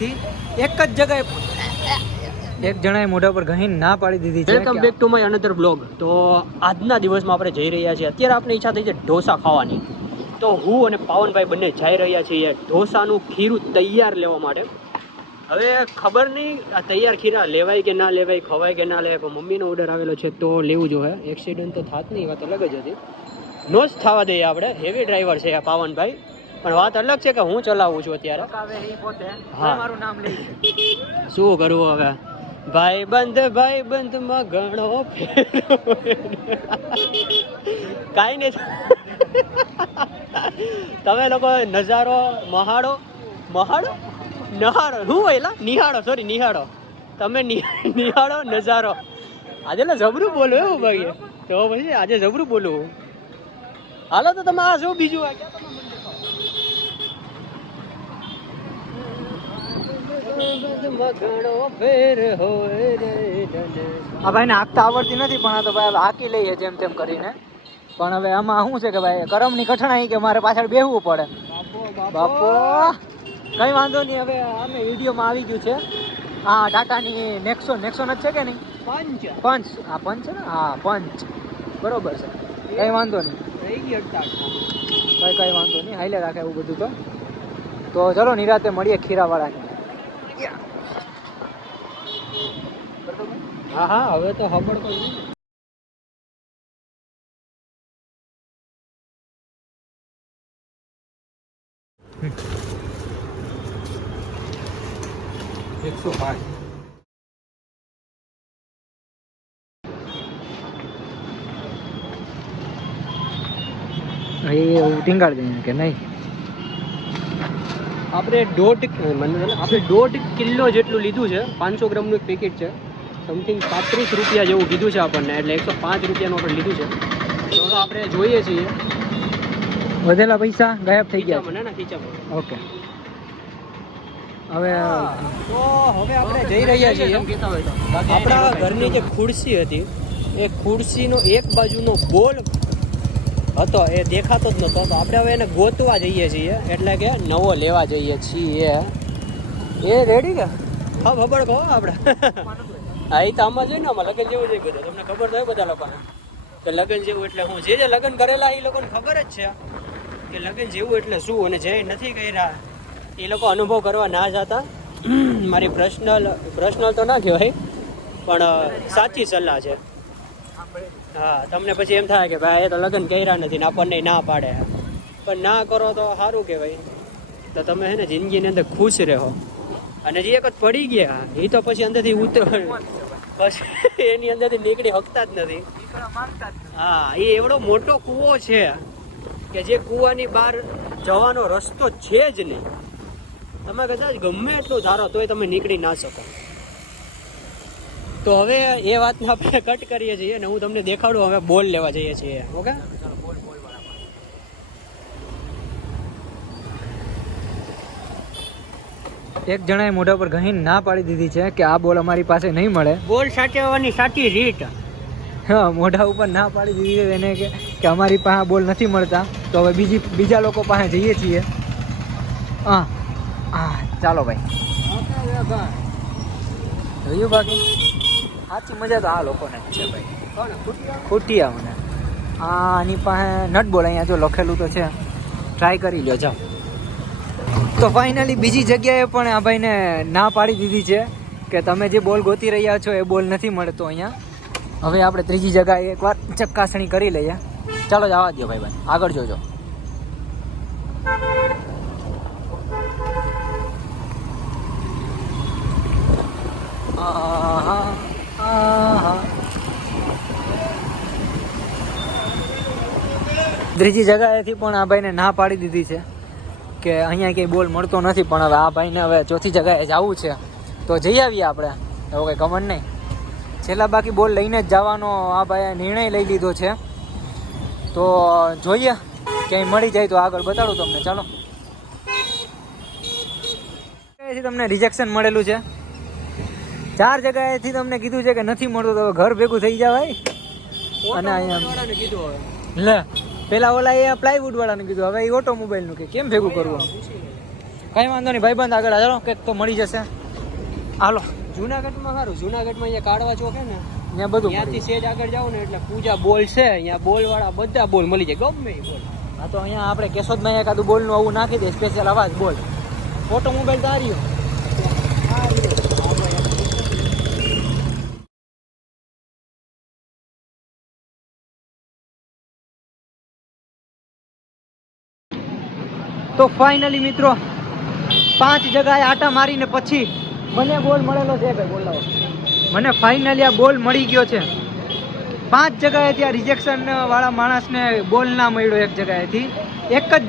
નથી, એક જ જગ્યાએ એક જણાએ મોઢા પર ઘણી ના પાડી દીધી છે. Welcome back to my another blog. તો આજના દિવસમાં આપણે જઈ રહ્યા છીએ. અત્યારે આપણે ઈચ્છા થઈ છે ઢોસા ખાવાની. તો હું અને પાવનભાઈ બંને જઈ રહ્યા છીએ ઢોસાનું ખીરું તૈયાર લેવા માટે. હવે ખબર નહીં આ તૈયાર ખીરા લેવાય કે ના લેવાય, ખવાય કે ના લેવાય, પણ મમ્મીનો ઓર્ડર આવેલો છે તો લેવું જોઈએ. એક્સિડન્ટ તો થાત નહીં, વાત અલગ જ હતી. નો જ થવા દઈએ આપણે. હેવી ડ્રાઈવર છે આ પાવનભાઈ, પણ વાત અલગ છે કે હું ચલાવું છું અત્યારે. હા, મારું નામ લઈ શું કરવું હવે? ભાઈ બંધ માં ઘણો કાઈ નહીં. તમે લોકો નજારો મહાડો નહાડો શું હોય નિહાળો, સોરી નિહાળો. તમે નિહાળો નજારો. આજે જબરું બોલો એવું ભાઈ, તો પછી આજે જબરું બોલું. હાલો તો તમે આ શું બીજું આ ભાઈને હાંકતા આવડતી નથી, પણ આ તો ભાઈ હાંકી લઈએ જેમ તેમ કરીને. પણ હવે આમાં શું છે કે ભાઈ કરમની કઠણાઈ કે મારે પાછળ બેહવું પડે. બાપો કઈ વાંધો નહીં. હવે અમે વિડીયોમાં આવી ગયું છે. હા, ટાટાની નેક્સોન જ છે કે નહીં? પંચ. હા પંચ છે ને? હા પંચ બરોબર છે. કઈ વાંધો નહીં, કઈ વાંધો નહીં, હાઈલે રાખે એવું બધું. તો ચલો નિરાતે મળીએ ખીરાવાળાની. હા હવે તો ખબર પડી. ટીંગાડ દઈએ કે નહીં? આપણે 1.5 કિલો જેટલું લીધું છે. 500 ગ્રામનું એક પેકેટ છે. સમથિંગ 35 રૂપિયા જેવું કીધું છે આપણને, એટલે 105 રૂપિયાનું આપણે લીધું છે. તો આપણે જોઈએ છીએ. વધેલા પૈસા ગાયબ થઈ ગયા મને ના ખીચામાં. ઓકે. હવે આપણે જઈ રહ્યા છીએ. આપણા ઘરની જે ખુરશી હતી, એ ખુરશીનો એક બાજુનો બોલ હતો, એ દેખાતો જ નહોતો. તો આપણે હવે એને ગોતવા જઈએ છીએ, એટલે કે નવો લેવા જઈએ છીએ. એ રેડી કે હા ખબર કહો આપણે. હા, એ તો આમાં જોઈ ને, આમાં લગ્ન જેવું છે બધું. તમને ખબર તો હોય બધા લોકોને કે લગ્ન જેવું એટલે હું. જે લગ્ન કરેલા એ લોકોને ખબર જ છે કે લગ્ન જેવું એટલે શું, અને જે નથી કર્યા એ લોકો અનુભવ કરવા ના જતા. મારી પર્સનલ તો ના કહેવાય, પણ સાચી સલાહ છે. હા, તમને પછી એમ થાય કે ભાઈ એ તો લગ્ન કર્યા નથી ને આપણને ના પાડે, પણ ના કરો તો સારું કહેવાય. તો તમે હે ને જિંદગીની અંદર ખુશ રહો. અને જે એક જ પડી ગયા એ તો પછી અંદરથી પછી એની અંદરથી નીકળી શકતા જ નથી. હા, એ એવડો મોટો કૂવો છે કે જે કૂવાની બહાર જવાનો રસ્તો છે જ નહીં. તમે કદાચ ગમે એટલું ધારો તોય તમે નીકળી ના શકો. તો હવે એ વાતને આપણે કટ કરીએ છીએ અને હું તમને દેખાડું. હવે બોલ લેવા જઈએ છીએ. ઓકે, એક જણાએ મોઢા પર ઘણી ના પાડી દીધી છે કે આ બોલ અમારી પાસે નહીં મળે. બોલ સાચવવાની સાચી રીત. હા, મોઢા ઉપર ના પાડી દીધી છે એને કે અમારી પાસે બોલ નથી મળતા. તો હવે બીજા લોકો પાસે જઈએ છીએ. હા ચાલો ભાઈ. જોયું બાકી સાચી મજા તો આ લોકોને જ છે ભાઈ. ખૂટિયા મને આની પાસે નટ બોલ અહીંયા જો લખેલું તો છે, ટ્રાય કરી લ્યો જાઓ. તો ફાઇનલી બીજી જગ્યાએ પણ આ ભાઈને ના પાડી દીધી છે કે તમે જે બોલ ગોતી રહ્યા છો એ બોલ નથી મળતો અહીંયા. હવે આપણે ત્રીજી જગ્યાએ એકવાર ચકાસણી કરી લઈએ. ચાલો જવા દો ભાઈ, આગળ જોજો. ત્રીજી જગ્યાએથી પણ આ ભાઈને ના પાડી દીધી છે કે અહીંયા કંઈ બોલ મળતો નથી. પણ હવે આ ભાઈને હવે ચોથી જગ્યાએ જવું છે તો જઈ આવીએ આપણે. એવું કંઈ ખબર નહીં. છેલ્લા બાકી બોલ લઈને જ જવાનો આ ભાઈએ નિર્ણય લઈ લીધો છે. તો જોઈએ ક્યાંય મળી જાય તો આગળ બતાડું તમને. ચાલો, તમને રિજેક્શન મળેલું છે. 4 જગ્યાએથી તમને કીધું છે કે નથી મળતું, તો ઘર ભેગું થઈ જાય ભાઈ. અને અહીંયા લે પેલા ઓલા એ પ્લાયવુડ વાળાને કીધું, હવે એ ઓટોમોબાઈલ નું કે કેમ ભેગું કરવું. કઈ વાંધો નહીં ભાઈબંધ, આગળ હાલો કંઈક તો મળી જશે. હાલો જુનાગઢમાં સારું, જુનાગઢમાં અહીંયા કાળવા ચોક છે ને, ત્યાં બધું ત્યાંથી સેજ આગળ જાવ ને એટલે પૂજા બોલ છે, અહીંયા બોલ વાળા બધા બોલ મળી જાય, ગમે એ બોલ. હા તો અહીંયા આપણે કેશોદમાં એકાદું બોલનું આવું નાખી દે, સ્પેશિયલ અવાજ બોલ. ઓટોમોબાઈલ તો આ રહ્યો. તો ફાઇનલી મિત્રો 5 જગ્યાએ આટા મારીને પછી મને બોલ મળેલો છે ભાઈ. બોલાવો, મને ફાઇનલી આ બોલ મળી ગયો છે. 5 જગ્યાએ ત્યાં રિજેક્શન વાળા માણસને બોલ ના મળ્યો. એક જગ્યાએથી એક જ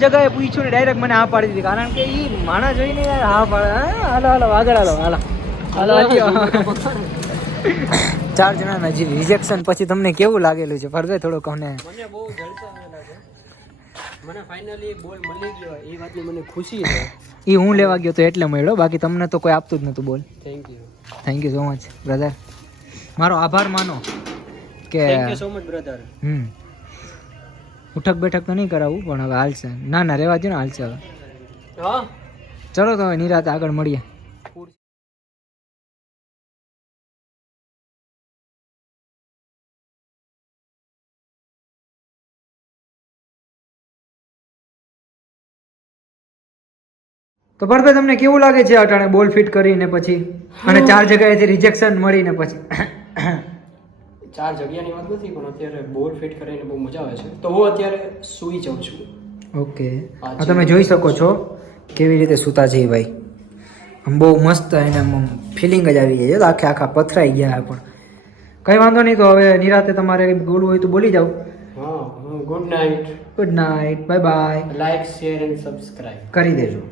જગ્યાએ પૂછ્યું ને ડાયરેક્ટ મને હા પાડી દીધી, કારણ કે એ માણસ જોઈને યાર હા પાડે. હાલો હાલો આગળ હાલો હાલો હાલો. 4 જણાના જે રિજેક્શન પછી તમને કેવું લાગેલું છે ફરવે થોડું કહો ને. મને બહુ જલસા લાગે, મને ફાઇનલી બોલ મળી ગયો એ વાતની મને ખુશી છે. એ હું લેવા ગયો તો એટલે મળ્યો, બાકી તમને તો કોઈ આપતું જ નહોતું બોલ. Thank you so much brother, મારો આભાર માનો કે thank you so much brother. ઉઠક બેઠક તો નહીં કરાવું પણ હવે હાલશે. ના ના રહેવા દો ને, હાલશે હવે. હા ચલો તો હવે નિરાતે આગળ મળીએ. તો પરભાઈ તમને કેવું લાગે છે અટાણે બોલ ફિટ કરીને પછી, અને 4 જગ્યાએથી રિજેક્શન મળીને પછી? 4 જગ્યાની વાત નથી, પણ અત્યારે બોલ ફિટ કરીને બહુ મજા આવે છે, તો હું અત્યારે સૂઈ જાઉં છું. ઓકે, આ તમે જોઈ શકો છો કેવી રીતે સૂતા છે ભાઈ. આમ બહુ મસ્ત એને ફિલિંગ જ આવી જાય. આખે આખા પથરાઈ ગયા. પણ કંઈ વાંધો નહીં, તો હવે નિરાતે તમારે બોલવું હોય તો બોલી જાઓ. હા, good night. Good night, bye bye. Like, share and subscribe કરી દેજો.